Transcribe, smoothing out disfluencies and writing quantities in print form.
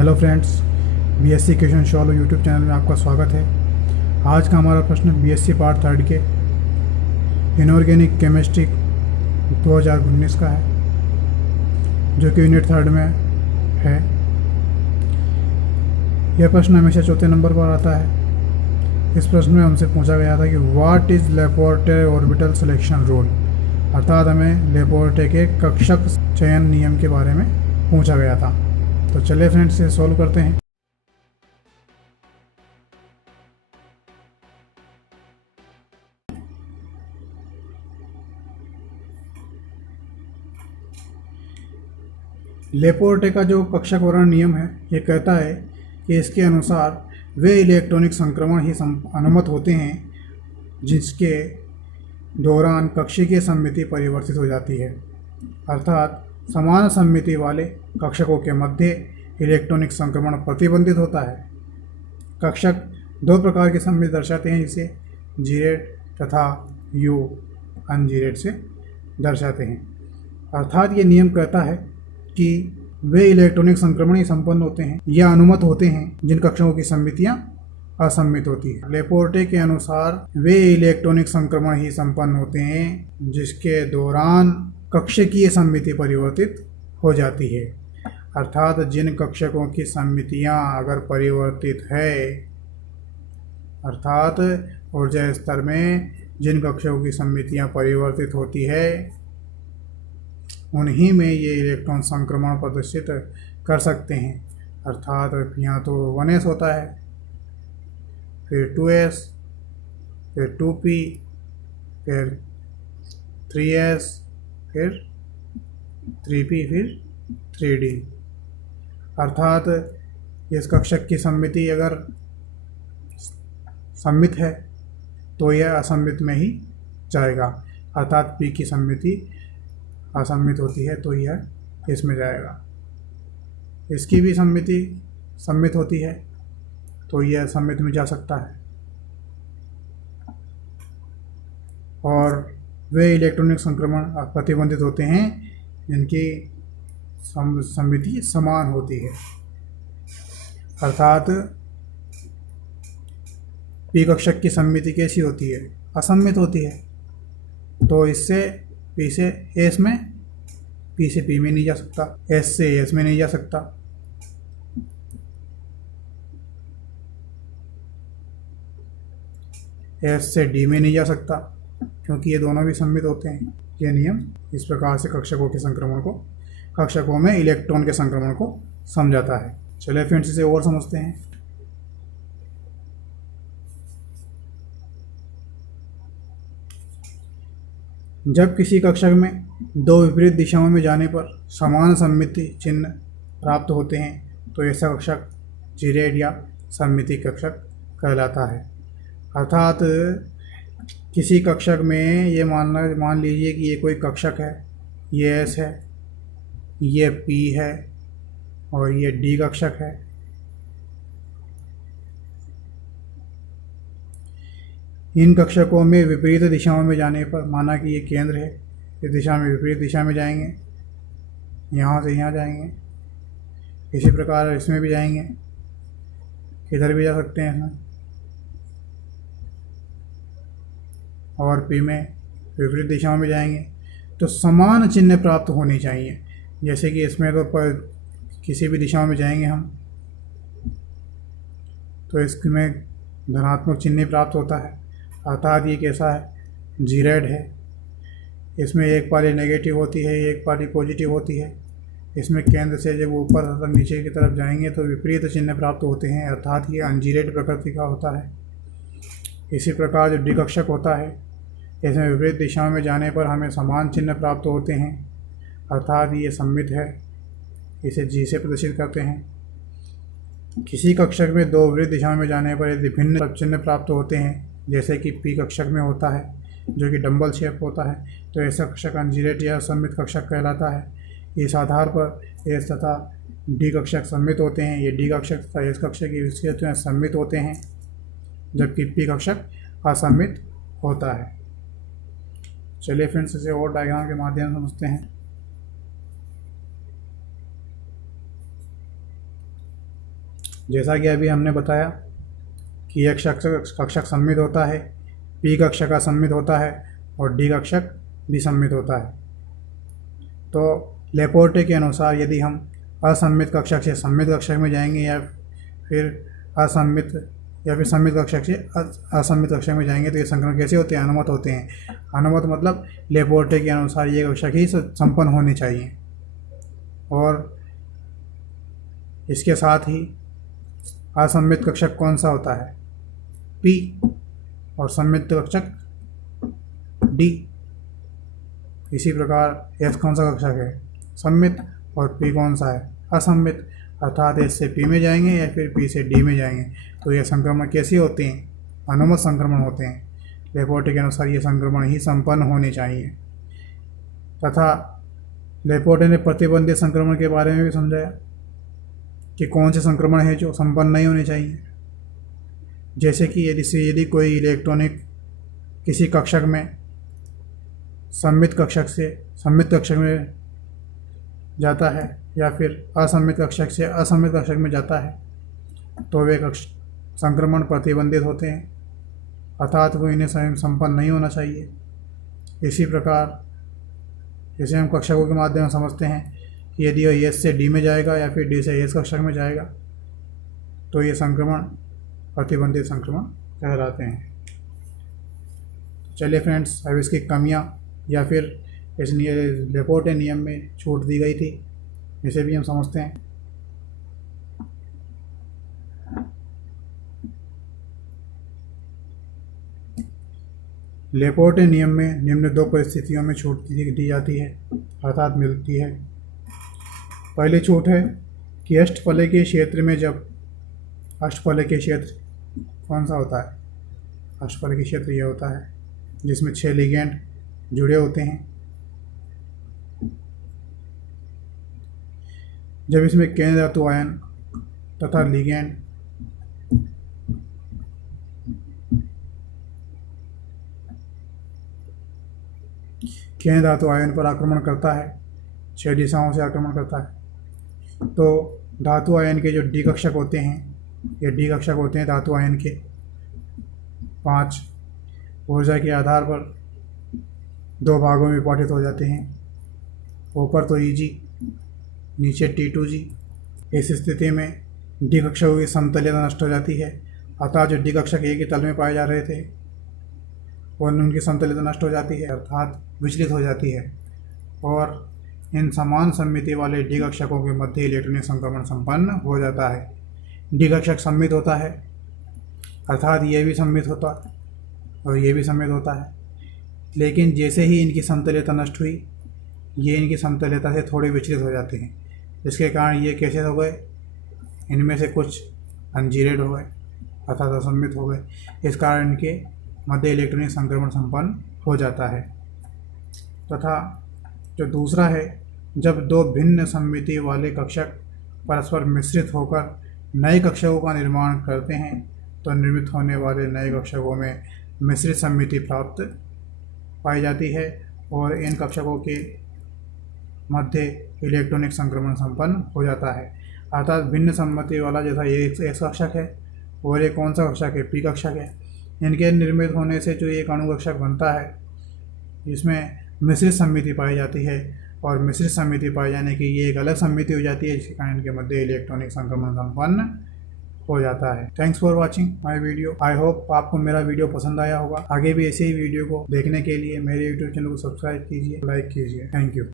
Hello friends, BSc question solve YouTube channel में आपका स्वागत है। आज का हमारा प्रश्न बीएससी पार्ट थर्ड के इनऑर्गेनिक केमिस्ट्री 2019 का है, जो कि यूनिट थर्ड में है। यह प्रश्न हमेशा चौथे नंबर पर आता है। इस प्रश्न में हमसे पूछा गया था कि what is Laporte orbital selection rule, अर्थात हमें लेपोर्टे के कक्षक चयन नियम के बारे में पूछा गया था। तो चलिए फ्रेंड्स, इसे सॉल्व करते हैं। लेपोर्टे का जो कक्षक वर्ण नियम है, ये कहता है कि इसके अनुसार वे इलेक्ट्रॉनिक संक्रमण ही अनुमत होते हैं जिसके दौरान कक्षीय सममिति परिवर्तित हो जाती है, अर्थात समान सममिति वाले कक्षकों के मध्य इलेक्ट्रॉनिक संक्रमण प्रतिबंधित होता है। कक्षक दो प्रकार की सममिति दर्शाते हैं, जिसे जीरेड तथा यू अनजीरेड से दर्शाते हैं। अर्थात ये नियम कहता है कि वे इलेक्ट्रॉनिक संक्रमण ही संपन्न होते हैं या अनुमत होते हैं जिन कक्षकों की सममितियाँ असम्मित होती है। लेपोर्टे के अनुसार वे इलेक्ट्रॉनिक संक्रमण ही संपन्न होते हैं जिसके दौरान कक्षकीय सममिति परिवर्तित हो जाती है, अर्थात जिन कक्षकों की सममितियाँ अगर परिवर्तित है, अर्थात ऊर्जा स्तर में जिन कक्षकों की सममितियाँ परिवर्तित होती है उन्हीं में ये इलेक्ट्रॉन संक्रमण प्रदर्शित कर सकते हैं। अर्थात यहाँ तो 1s होता है, फिर 2s, फिर 2p, फिर 3s, फिर 3p, फिर 3d। अर्थात इस कक्षक की सममिति अगर सम्मित है तो यह असम्मित में ही जाएगा, अर्थात p की सममिति असम्मित होती है तो यह इसमें जाएगा। इसकी भी सममिति सम्मित होती है तो यह सम्मित में जा सकता है। और वे इलेक्ट्रॉनिक संक्रमण प्रतिबंधित होते हैं जिनकी सममिति समान होती है, अर्थात पी कक्षक की सममिति कैसी होती है? असम्मित होती है। तो इससे पी से एस में, पी से पी में नहीं जा सकता, एस से एस में नहीं जा सकता। एस से डी में नहीं जा सकता, क्योंकि ये दोनों भी सम्मित होते हैं। यह नियम इस प्रकार से कक्षकों में इलेक्ट्रॉन के संक्रमण को समझाता है। चलिए फ्रेंड्स, इसे और समझते हैं। जब किसी कक्षक में दो विपरीत दिशाओं में जाने पर समान सममिति चिन्ह प्राप्त होते हैं तो ऐसा कक्षक जीरेड या सममिति कक्षक कहलाता है। अर्थात किसी कक्षक में ये मान लीजिए कि ये कोई कक्षक है, ये एस है, ये पी है और ये डी कक्षक है। इन कक्षकों में विपरीत दिशाओं में जाने पर, माना कि ये केंद्र है, इस दिशा में विपरीत दिशा में जाएंगे, यहाँ से यहाँ जाएंगे, इसी प्रकार इसमें भी जाएंगे, इधर भी जा सकते हैं इसमें, और पी में विपरीत दिशाओं में जाएंगे। तो समान चिन्ह प्राप्त होने चाहिए। जैसे कि इसमें तो किसी भी दिशा में जाएंगे हम तो इसमें धनात्मक चिन्ह प्राप्त होता है, अर्थात ये कैसा है? जीरेड है। इसमें एक पाली नेगेटिव होती है, एक पाली पॉजिटिव होती है। इसमें केंद्र से जब ऊपर तथा नीचे की तरफ जाएंगे तो विपरीत चिन्ह प्राप्त होते हैं, अर्थात ये अनजीरेड प्रकृति का होता है। इसी प्रकार जो डी कक्षक होता है, इसमें विपरीत दिशाओं में जाने पर हमें समान चिन्ह प्राप्त होते हैं, अर्थात ये सम्मित है, इसे जी से प्रदर्शित करते हैं। किसी कक्षक में दो विपरीत दिशाओं में जाने पर यदि भिन्न चिन्ह प्राप्त होते हैं, जैसे कि पी कक्षक में होता है जो कि डंबल शेप होता है, तो ऐसा कक्षक अनजीरेड या सम्मित कक्षक कहलाता है। इस आधार पर एस तथा डी कक्षक सम्मित होते हैं। ये डी कक्षक तथा एस कक्षक की विशेषताएं सम्मित होते हैं, जबकि पी कक्षक असम्मित होता है। चलिए फ्रेंड्स, इसे और डायग्राम के माध्यम से समझते हैं। जैसा कि अभी हमने बताया कि एक कक्षक सममित होता है, पी कक्षक का सममित होता है और डी कक्षक भी सममित होता है। तो लेपोर्टे के अनुसार यदि हम असममित कक्षक से सममित कक्षक में जाएंगे या फिर सममित कक्षक से असममित कक्षक में जाएंगे तो ये संक्रमण कैसे होते हैं? अनुमत होते हैं। अनुमत मतलब लेपोर्टे के अनुसार ये कक्षक ही संपन्न होनी चाहिए। और इसके साथ ही असममित कक्षक कौन सा होता है? पी, और सममित कक्षक डी। इसी प्रकार एस कौन सा कक्षक है? सममित, और पी कौन सा है? असममित। अर्थात एस से पी में जाएंगे या फिर पी से डी में जाएंगे। तो ये संक्रमण कैसे होते हैं? अनुमत संक्रमण होते हैं। लेपोर्टे के अनुसार ये संक्रमण ही संपन्न होने चाहिए। तथा लेपोर्टे ने प्रतिबंधित संक्रमण के बारे में भी समझाया कि कौन से संक्रमण है जो संपन्न नहीं होने चाहिए। जैसे कि यदि कोई इलेक्ट्रॉनिक किसी कक्षक में सममित कक्षक में जाता है या फिर असममित कक्षक से असममित कक्षक में जाता है तो वे संक्रमण प्रतिबंधित होते हैं, अर्थात वो इन्हें स्वयं संपन्न नहीं होना चाहिए। इसी प्रकार जैसे हम कक्षकों के माध्यम से समझते हैं कि यदि वह एस से डी में जाएगा या फिर डी से एस कक्षक में जाएगा तो ये संक्रमण प्रतिबंधित संक्रमण कहलाते हैं। चलिए फ्रेंड्स, अब इसकी कमियां या फिर इस लेपोर्टे नियम में छूट दी गई थी, इसे भी हम समझते हैं। लेपोर्टे नियम में निम्न दो परिस्थितियों में छूट दी जाती है, अर्थात मिलती है। पहली छूट है कि अष्टफलकीय क्षेत्र में जब अष्टफलकीय क्षेत्र कौन सा होता है? अष्टफलकीय क्षेत्र यह होता है जिसमें 6 लिगेंड जुड़े होते हैं। जब इसमें केंद्र धातु आयन तथा लिगेंड केंद्र धातु आयन पर आक्रमण करता है, 6 दिशाओं से आक्रमण करता है, तो धातु आयन के जो डी कक्षक होते हैं, ये डी कक्षक होते हैं धातु आयन के 5 ऊर्जा के आधार पर 2 भागों में विभाजित हो जाते हैं। ऊपर तो Eg, नीचे T2G। इस स्थिति में डी कक्षकों की समतलता नष्ट हो जाती है, अतः जो डी कक्षक एक ही तल में पाए जा रहे थे और उनकी समतलता नष्ट हो जाती है, अर्थात विचलित हो जाती है, और इन समान सममिति वाले डी कक्षकों के मध्य इलेक्ट्रॉनिक संक्रमण संपन्न हो जाता है। डी कक्षक सममित होता है, अर्थात ये भी सममित होता है और ये भी सममित होता है, लेकिन जैसे ही इनकी समतलता नष्ट हुई, ये इनकी समतलता से थोड़े विचलित हो जाते हैं, जिसके कारण ये कैसे हो गए? इनमें से कुछ अनजीरेड हो गए, अर्थात असममित हो गए। इस कारण इनके मध्य इलेक्ट्रॉनिक संक्रमण संपन्न हो जाता है। तथा जो दूसरा है, जब 2 भिन्न सममिति वाले कक्षक परस्पर मिश्रित होकर नए कक्षकों का निर्माण करते हैं तो निर्मित होने वाले नए कक्षकों में मिश्रित सममिति प्राप्त पाई जाती है और इन कक्षकों के मध्य इलेक्ट्रॉनिक संक्रमण संपन्न हो जाता है। अर्थात भिन्न सम्मति वाला जैसा ये एक कक्षक है और एक कौन सा कक्षक है? पी कक्षक है। इनके निर्मित होने से जो एक अणु कक्षक बनता है, इसमें मिश्रित सम्मिति पाई जाती है और मिश्रित सम्मिति पाए जाने की ये एक अलग सम्मिति हो जाती है, जिसके कारण इनके मध्य इलेक्ट्रॉनिक संक्रमण संपन्न हो जाता है। Thanks for watching my video. I hope आपको मेरा वीडियो पसंद आया होगा। आगे भी ऐसे ही वीडियो को देखने के लिए मेरे यूट्यूब चैनल को सब्सक्राइब कीजिए, लाइक कीजिए। Thank you.